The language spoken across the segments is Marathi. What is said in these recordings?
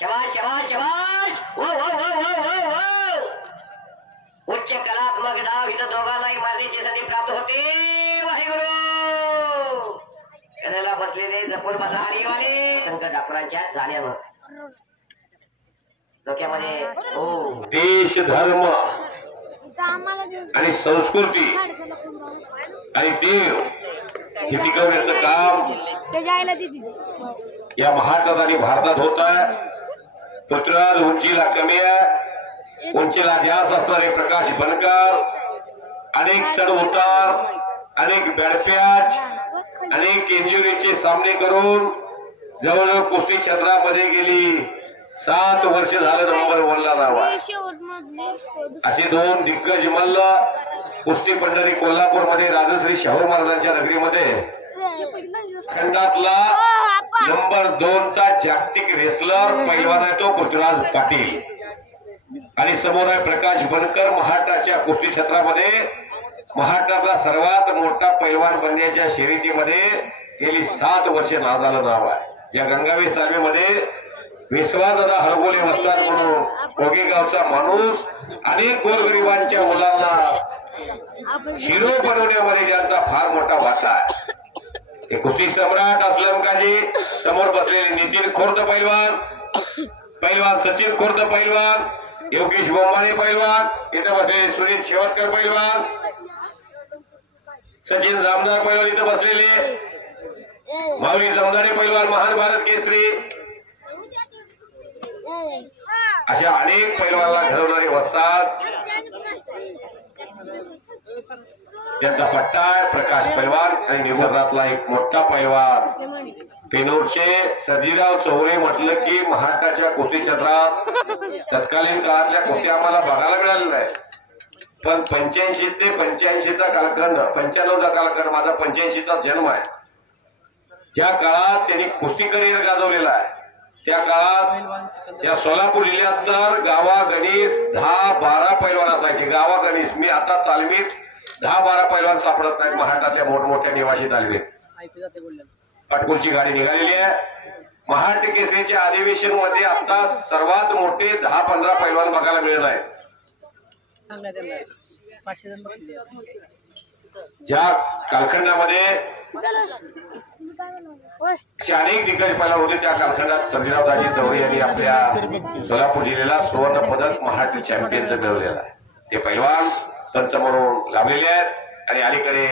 शबाश शबाश शबाश वो वो वो वो वो वो उच्च कलात्मक डाव इथं दोघांनाही मारण्याची संधी प्राप्त होते. वाहेगुरु कडेला बसलेले जपून बसा हरिवाले संकट डॉक्टरांच्या जाण्यावर डोक्यामध्ये हो देश धर्म आणि संस्कृती आणि देव हे टिकवण्याचं काम या महाराष्ट्रात आणि भारतात होत आहे. पृथ्वीराज उंचीला कमी आहे, उंचीला जास्त असणारे प्रकाश बनकर अनेक चढ उतार, अनेक बॅडपॅच, अनेक इंजुरीचे सामने करून जवळजवळ कुस्ती क्षेत्रामध्ये गेली 7 वर्ष झालं नंबर 1 ला नाव आहे. असे 2 दिग्गज मल्ल कुस्ती पंढरी कोल्हापूरमध्ये राजश्री शाहू महाराजांच्या नगरीमध्ये खंडातला नंबर 2 चा जागतिक रेसलर पैलवान आहे तो पृथ्वीराज पाटील आणि समोर आहे प्रकाश बनकर. महाराष्ट्राच्या कुस्ती क्षेत्रामध्ये महाराष्ट्रातला सर्वात मोठा पैलवान बनण्याच्या शर्यतीमध्ये गेली 7 वर्षे नावाला नाव आहे. या गंगावेश तालमीमध्ये विश्वासदादा हरगोले वस्ताद म्हणून कोगेगावचा माणूस अनेक गोरगरिबांच्या मुलांना हिरो बनवण्यामध्ये ज्यांचा फार मोठा वाटा आहे. हे कुस्ती सम्राट असलम काजी, समोर बसलेले नितीन खोर्द पैलवान, पैलवान सचिन खोर्द पैलवान, योगेश बोंबाणे पैलवान, इथं बसलेले सुनील शेवटकर पैलवान, सचिन जामदार पैलवान इथं बसलेले, माऊली जमदारे पैलवान महान भारत केसरी, अशा अनेक पैलवानाला घडवणारे वस्ताद. त्यांचा पट्टा प्रकाश पैलवान आणि निवडरातला एक मोठा पैलवान पेनूरचे सर्जीराव चौरे. म्हटलं की महाराष्ट्राच्या कुस्ती क्षेत्रात तत्कालीन काळातल्या कुस्ती आम्हाला बघायला मिळालेल्या आहे, पण 85 ते 85चा कालखंड, 95चा कालखंड, माझा 85चा जन्म आहे. ज्या काळात त्यांनी कुस्ती करिअर गाजवलेला आहे त्या काळात या सोलापूर जिल्ह्यात तर गावागणीस 10-12 पैलवान असायचे. गावागणीस मी आता तालमीत 10-12 पैलवान सापडत नाहीत. महाराष्ट्रातल्या मोठमोठ्या निवासी तालमीत पाटकुलची गाडी निघालेली आहे. महाराष्ट्र केसरीच्या अधिवेशन मध्ये आता सर्वात मोठे 10-15 पैलवान बघायला मिळत आहेत. ज्या कालखंडामध्ये अनेक दिग्गज पैलवान होते त्या कालखंडात सर्जीरावदाजी चौरे यांनी आपल्या सोलापूर जिल्ह्याला सुवर्ण पदक महाराष्ट्र चॅम्पियनचं मिळवलेलं आहे. ते पैलवान पंच म्हणून लाभलेले आहेत आणि अलीकडे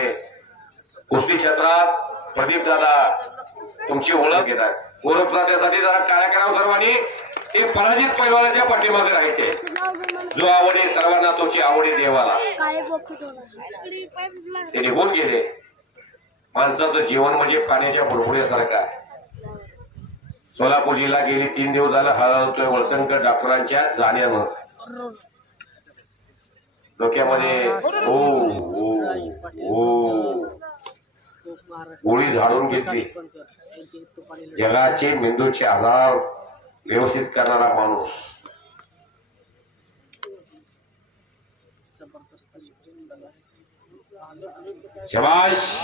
कुस्ती क्षेत्रात प्रदीप दादा तुमची ओळख घेतात. ओळख त्यासाठी जरा टाळ्या करावं सर्वांनी. ते पराजित पैलवानाच्या पाठीमागे राहायचे. जो आवडे सर्वांना तोची आवडे देवाला. ते निघून गेले. माणसाचं जीवन म्हणजे पाण्याच्या बुडबुड्यासारखं आहे. सोलापूर जिल्हा गेली 3 दिवस झाला हळहळतोय वळसंकर डॉक्टरांच्या जाण्यानं. डोक्यामध्ये गोळी झाडून घेतली. जगाचे मेंदूचे आजार व्यवस्थित करणारा माणूस. शबाश.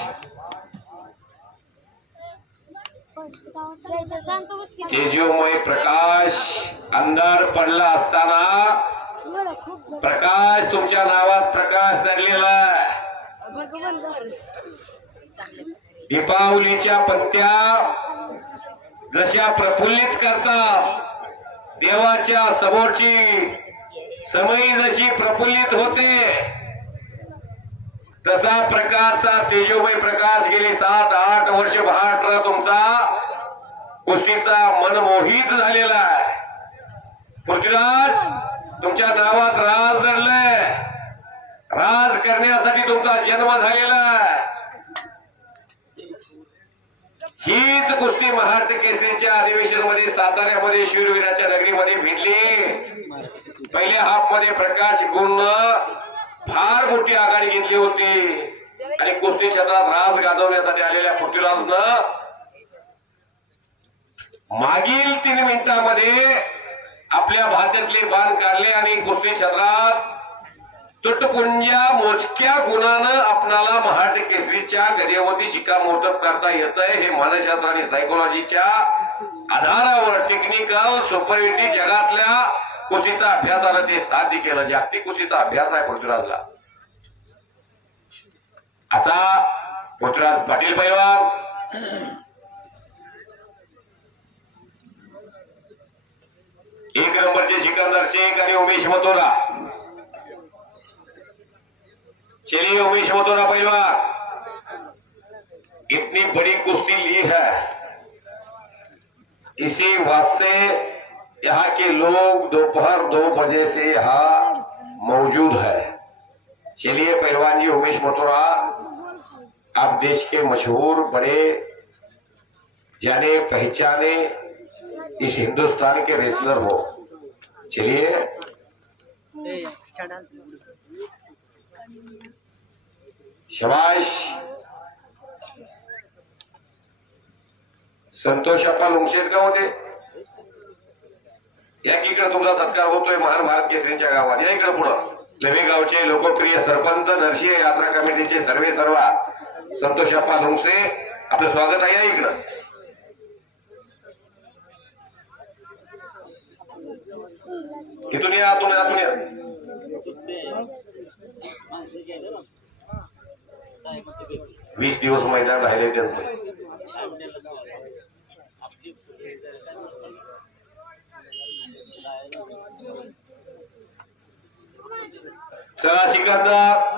तेजोमय प्रकाश अंधार पडला असताना प्रकाश तुमच्या नावात प्रकाश धरलेला आहे. दीपावलीच्या पत्त्या जशा प्रफुल्लित करतात, देवाच्या समोरची समयी जशी प्रफुल्लित होते, तसा प्रकारचा तेजोमय प्रकाश गेली 7-8 वर्ष महाराष्ट्र तुमचा कुस्तीचा मनमोहित झालेला आहे. पृथ्वीराज तुमच्या नावात राज धरलंय. राज करण्यासाठी तुमचा जन्म झालेला आहे. हीच कुस्ती महाराष्ट्र केसरीच्या अधिवेशन मध्ये साताऱ्यामध्ये शूरवीराच्या नगरीमध्ये भिडली. पहिल्या हाफ मध्ये प्रकाश गुणनं फार मोठी आघाडी घेतली होती आणि कुस्ती क्षेत्रात राज गाजवण्यासाठी आलेल्या पृथ्वीराजनं मागील 3 मिनिटांमध्ये आपल्या भात्यातले बाण काढले आणि कुस्ती क्षेत्रात तुटपुंजा मोजक्या गुणानं आपणाला महाराष्ट्र केसरीच्या गदेवरती शिक्कामोर्तब करता येतंय. हे मानसशास्त्र आणि सायकोलॉजीच्या आधारावर टेक्निकल सुपरिटी जगातल्या कुस्तीचा अभ्यासाला ते साध्य केलं. जागतिक कुस्तीचा अभ्यास आहे पृथ्वीराजला. असा पृथ्वीराज पाटील पैलवान एक नंबरचे सिकंदर शेख आणि उमेश मथुरा. चलिए उमेश मथुरा पैलवान, इतनी बड़ी कुश्ती ली है, इसी वास्ते यहाँ के लोग दोपहर 2 बजे से यहाँ मौजूद है. चलिए पहलवान जी उमेश मथुरा, आप देश के मशहूर बड़े जाने पहचाने इस हिंदुस्तान के रेसलर हो. चलिए शाबाश. संतोष अप्पा लुंगशेट का होते या की इकडे तुमचा सत्कार होतोय महान भारत केसरीच्या गावात. या इकडे पुढं लवे गावचे लोकप्रिय सरपंच नरशिंह यात्रा कमिटीचे सर्वा संतोष अप्पा लुंगसे, आपलं स्वागत आहे. या इकडं तिथून या, आतून या. 20 दिवस मैदान राहिले त्यांचं. चला सिकंदर,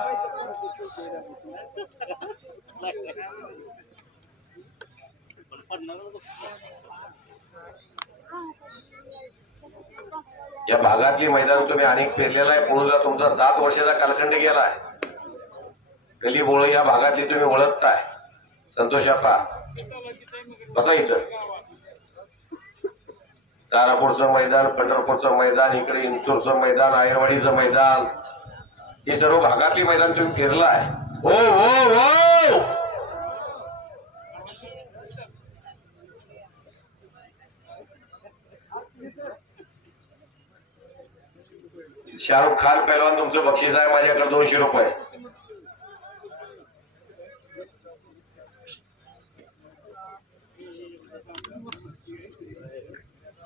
या भागातली मैदान तुम्ही अनेक फिरलेला आहे. पुढचा तुमचा 7 वर्षाचा कालखंड गेलाय. गलीबोळ या भागातली तुम्ही ओळखताय. संतोष अप्पा बसा इथं. तारापूरचं मैदान, पंढरपूरचं मैदान, इकडे इंचूरचं मैदान, आयरवाडीचं मैदान, ही सर्व भागातली मैदान तुम्ही फिरलाय. हो हो हो. शाहरुख खान पैलवान, तुमचं बक्षीस आहे माझ्याकडे 200 रुपये.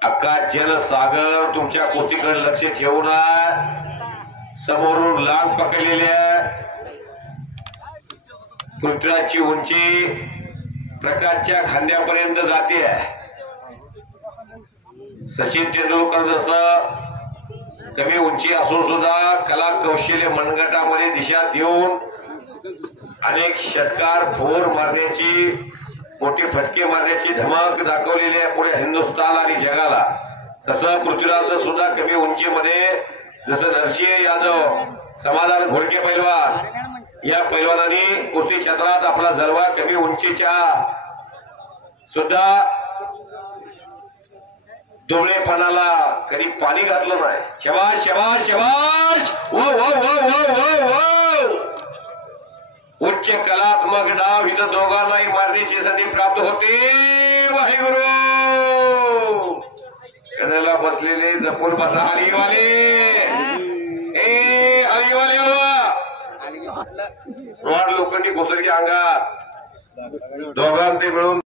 अक्का जनसागर तुमच्या कुस्तीकडे लक्ष ठेवून समोरून लांब पकडलेल्या पृथ्वीराजची उंची प्रकाशच्या खांद्यापर्यंत जाते. सचिन तेंडुलकर जसं कमी उंची असून सुद्धा कला कौशल्य मनगटामध्ये दिशा देऊन अनेक षटकार फोर मारण्याची, मोठे फटके मारण्याची धमक दाखवलेली आहे पुढे हिंदुस्थान आणि जगाला, तसं पृथ्वीराज सुद्धा कमी उंचीमध्ये जसं नरसिंह यादव, समाधान घोडके पैलवान या पैलवानांनी कुस्ती क्षेत्रात आपला जलवा कमी उंचीच्या सुद्धा दुबळेपणाला कधी पाणी घातलं नाही. शबाश शबाश शबाश. वो वो वो वो वो वो. उच्च कलात्मक डाव इथं दोघांनाही मारण्याची संधी प्राप्त होते. वाहेगुरु. कडेला बसलेले जपून बसा. हलीवाले ए हलीवाले रॉड लोखंडी घुसरकी अंगात दोघांचे मिळून